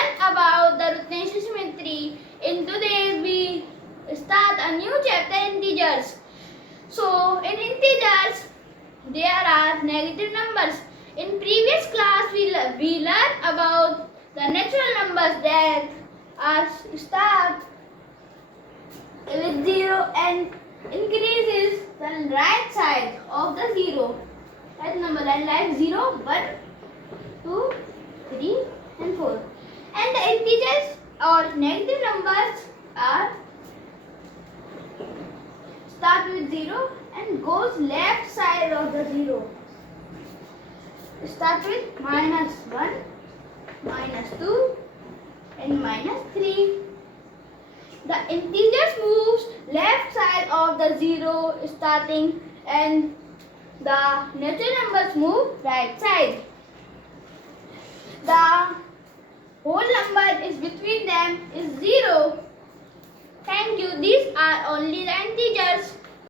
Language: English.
learn about the rotation symmetry. In today we start a new chapter, integers. So in integers there are negative numbers. In previous class we learned about the natural numbers that are start with 0 and increases the right side of the 0. That number like 0, 1, 2, 3 and 4. And the integers or negative numbers are start with 0 and goes left side of the 0. Start with -1, -2 and -3. The integers moves left side of the 0 starting and the natural numbers move right side. The whole number is between them is 0. Thank you. These are only the integers.